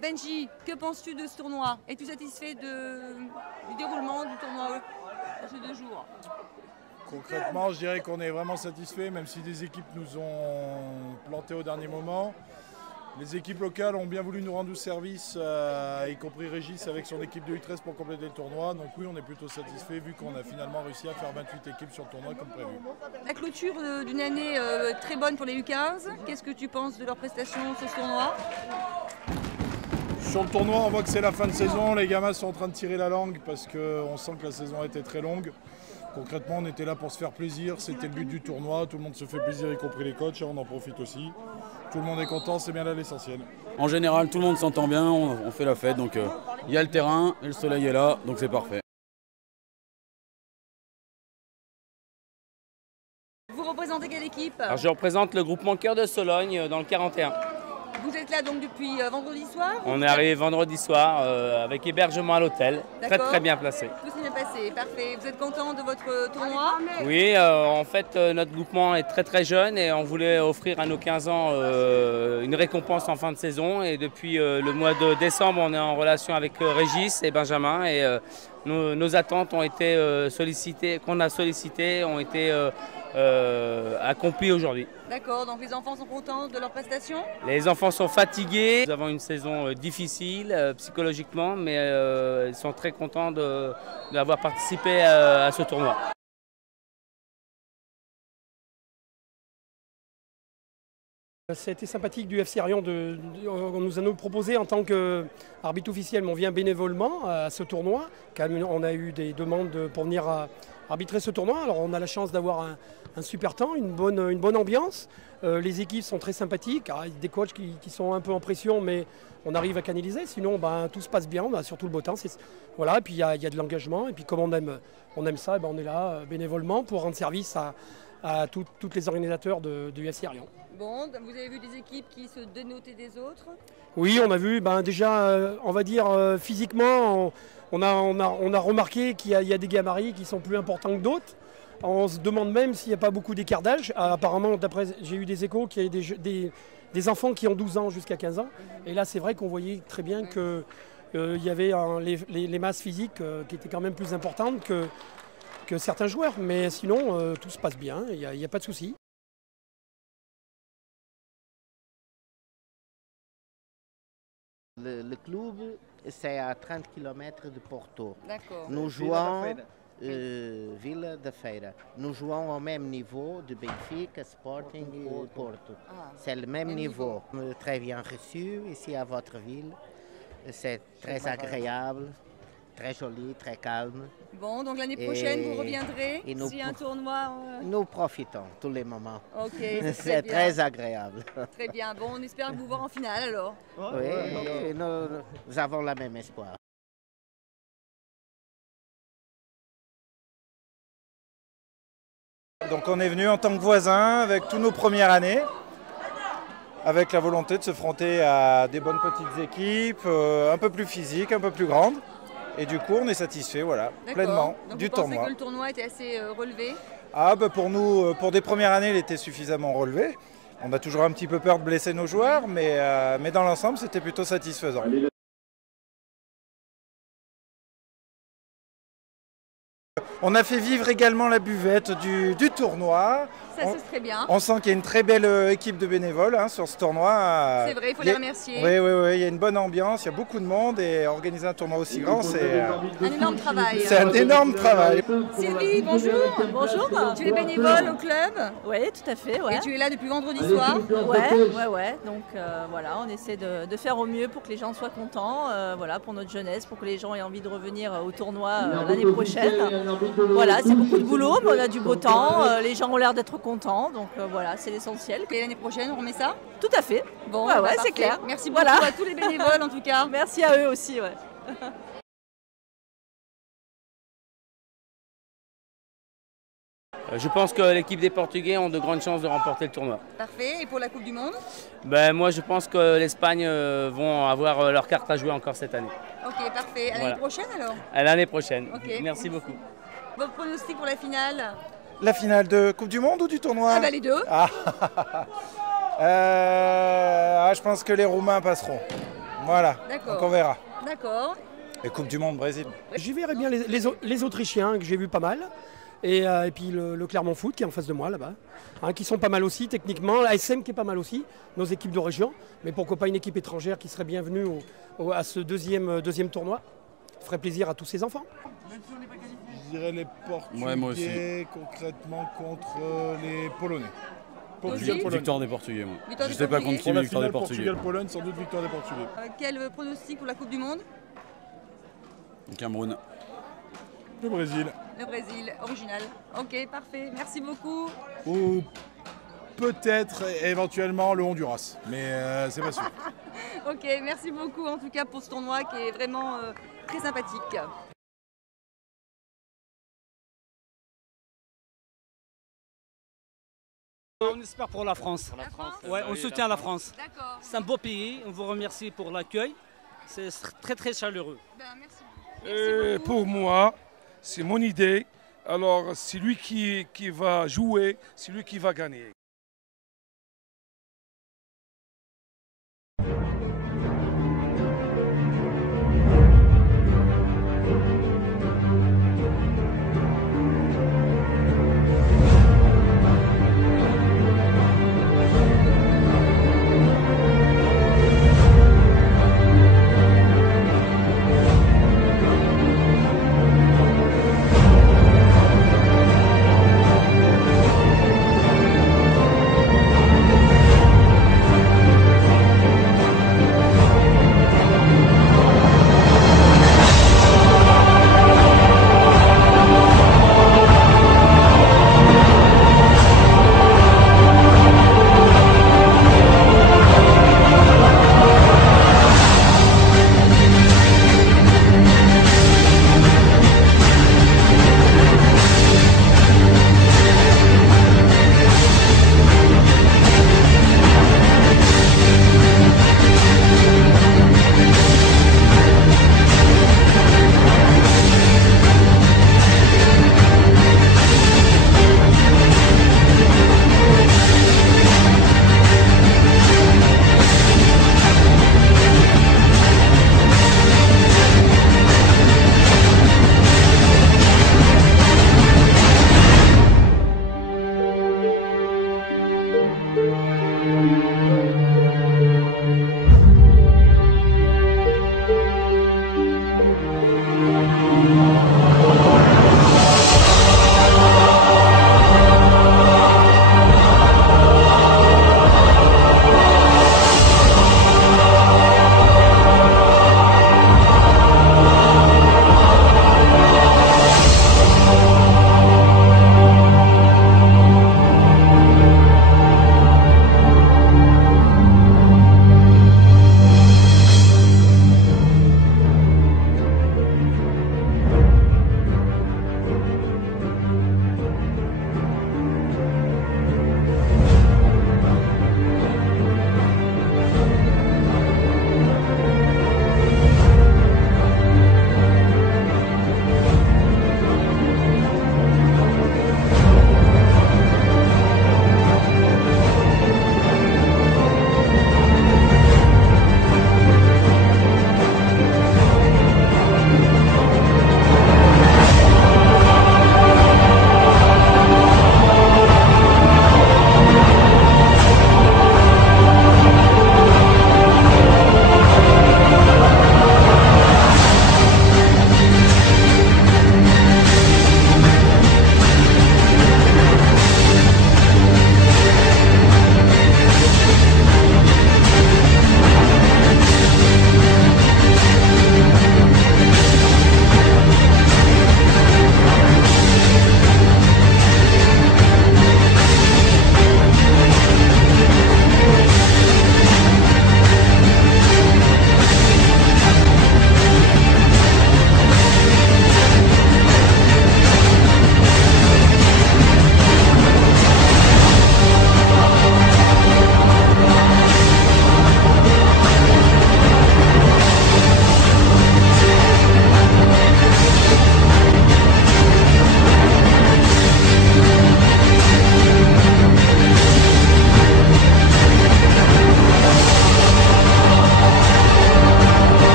Benji, que penses-tu de ce tournoi? Es-tu satisfait du déroulement du tournoi pour ces 2 jours? Concrètement, je dirais qu'on est vraiment satisfait, même si des équipes nous ont planté au dernier moment. Les équipes locales ont bien voulu nous rendre service, y compris Régis avec son équipe de U13 pour compléter le tournoi. Donc oui, on est plutôt satisfait vu qu'on a finalement réussi à faire 28 équipes sur le tournoi comme prévu. La clôture d'une année très bonne pour les U15. Qu'est-ce que tu penses de leurs prestations sur ce tournoi? Sur le tournoi, on voit que c'est la fin de saison. Les gamins sont en train de tirer la langue parce qu'on sent que la saison était très longue. Concrètement, on était là pour se faire plaisir. C'était le but du tournoi. Tout le monde se fait plaisir, y compris les coachs. On en profite aussi. Tout le monde est content, c'est bien là l'essentiel. En général, tout le monde s'entend bien, on fait la fête. Donc il y a le terrain, et le soleil est là, donc c'est parfait. Vous représentez quelle équipe? Alors, je représente le groupement Cœur de Sologne dans le 41. Vous êtes là donc depuis vendredi soir? On est arrivé vendredi soir avec hébergement à l'hôtel, très bien placé. Tout s'est bien passé, parfait. Vous êtes content de votre tournoi? Oui, en fait notre groupement est très jeune et on voulait offrir à nos 15 ans une récompense en fin de saison. Et depuis le mois de décembre, on est en relation avec Régis et Benjamin et nos attentes ont été sollicitées, qu'on a sollicitées, ont été accomplies aujourd'hui. D'accord, donc les enfants sont contents de leurs prestations? Les enfants sont fatigués, nous avons une saison difficile psychologiquement, mais ils sont très contents d'avoir participé à ce tournoi. C'était sympathique du FC Arion, on nous a proposé en tant qu'arbitre officiel, mais on vient bénévolement à ce tournoi. On a eu des demandes pour venir arbitrer ce tournoi. Alors on a la chance d'avoir un super temps, une bonne ambiance. Les équipes sont très sympathiques, des coachs qui sont un peu en pression, mais on arrive à canaliser. Sinon, tout se passe bien, on a surtout le beau temps. Voilà, et puis il y a de l'engagement. Et puis comme on aime ça, on est là bénévolement pour rendre service à tous les organisateurs du FC Arion. Bon, vous avez vu des équipes qui se dénotaient des autres? Oui, on a vu, déjà, on va dire physiquement, on a remarqué qu'il y a des gabarits qui sont plus importants que d'autres. On se demande même s'il n'y a pas beaucoup d'écart d'âge. Apparemment, d'après, j'ai eu des échos qu'il y a des enfants qui ont 12 ans jusqu'à 15 ans. Et là, c'est vrai qu'on voyait très bien qu'il y avait les masses physiques qui étaient quand même plus importantes que certains joueurs. Mais sinon, tout se passe bien, il n'y a pas de souci. Le club, c'est à 30 km de Porto. D'accord. Nous jouons Vila da Feira. Nous jouons au même niveau de Benfica, Sporting et Porto. C'est le même niveau. Très bien reçu ici à votre ville. C'est très agréable, très joli, très calme. Bon, donc l'année prochaine, vous reviendrez s'il y a un tournoi. Nous profitons tous les moments. Ok, c'est très agréable. Très bien. Bon, on espère vous voir en finale alors. Oui, nous avons le même espoir. Donc on est venu en tant que voisins avec tous nos premières années, avec la volonté de se fronter à des bonnes petites équipes, un peu plus physiques, un peu plus grandes. Et du coup on est satisfait, voilà, pleinement du tournoi. Vous pensez que le tournoi était assez relevé? Pour nous, pour des premières années, il était suffisamment relevé. On a toujours un petit peu peur de blesser nos joueurs, mais dans l'ensemble c'était plutôt satisfaisant. On a fait vivre également la buvette du tournoi. Ça, c'est très bien. On sent qu'il y a une très belle équipe de bénévoles sur ce tournoi. C'est vrai, il faut les remercier. Oui, il y a une bonne ambiance, il y a beaucoup de monde et organiser un tournoi aussi grand, c'est un énorme travail. C'est un énorme travail. Sylvie, bonjour. Bonjour. Tu es bénévole au club? Oui, tout à fait. Ouais. Et tu es là depuis vendredi soir? Ouais. Donc voilà, on essaie de faire au mieux pour que les gens soient contents, pour notre jeunesse, pour que les gens aient envie de revenir au tournoi l'année prochaine. Voilà, c'est beaucoup de boulot, mais on a du beau temps, les gens ont l'air d'être contents, donc voilà, c'est l'essentiel. Et l'année prochaine, on remet ça? Tout à fait. Bon, c'est clair. Merci beaucoup à tous les bénévoles en tout cas. Merci à eux aussi. Ouais. Je pense que l'équipe des Portugais ont de grandes chances de remporter le tournoi. Parfait. Et pour la Coupe du Monde? Moi, je pense que l'Espagne vont avoir leur carte à jouer encore cette année. Ok, parfait. À l'année prochaine alors? À l'année prochaine. Okay. Merci beaucoup. Votre pronostic pour la finale? La finale de Coupe du Monde ou du tournoi? Les deux. Je pense que les Roumains passeront. Voilà, D'accord. donc on verra. D'accord. Et Coupe du Monde Brésil. J'y verrai bien les Autrichiens que j'ai vu pas mal. Et puis le Clermont Foot qui est en face de moi là-bas. Hein, qui sont pas mal aussi techniquement. L'ASM qui est pas mal aussi, nos équipes de région. Mais pourquoi pas une équipe étrangère qui serait bienvenue à ce deuxième tournoi. Ça ferait plaisir à tous ces enfants. Je dirais les Portugais, Ouais, moi aussi. concrètement contre les Polonais. Victoire des Portugais, moi. Victoire Je des sais pas Portugais. contre qui, Pour mais la victoire des finale Portugais. Portugal-Pologne, sans doute victoire des Portugais. Quel pronostic pour la Coupe du Monde? Le Cameroun. Le Brésil. Le Brésil, original. Ok, parfait. Merci beaucoup. Ou peut-être éventuellement le Honduras, mais c'est pas sûr. Ok, merci beaucoup en tout cas pour ce tournoi qui est vraiment très sympathique. On espère pour la France. Ouais, on soutient la France. D'accord. C'est un beau pays, on vous remercie pour l'accueil. C'est très très chaleureux. Ben, merci beaucoup. Pour moi, c'est mon idée. Alors, c'est lui qui va jouer, c'est lui qui va gagner.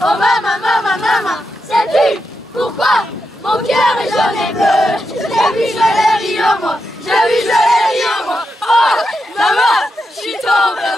Oh maman, sais-tu pourquoi mon cœur est jaune et bleu? J'ai vu je l'ai ri en moi, j'ai vu je l'ai ri en moi. Oh maman, je suis tombée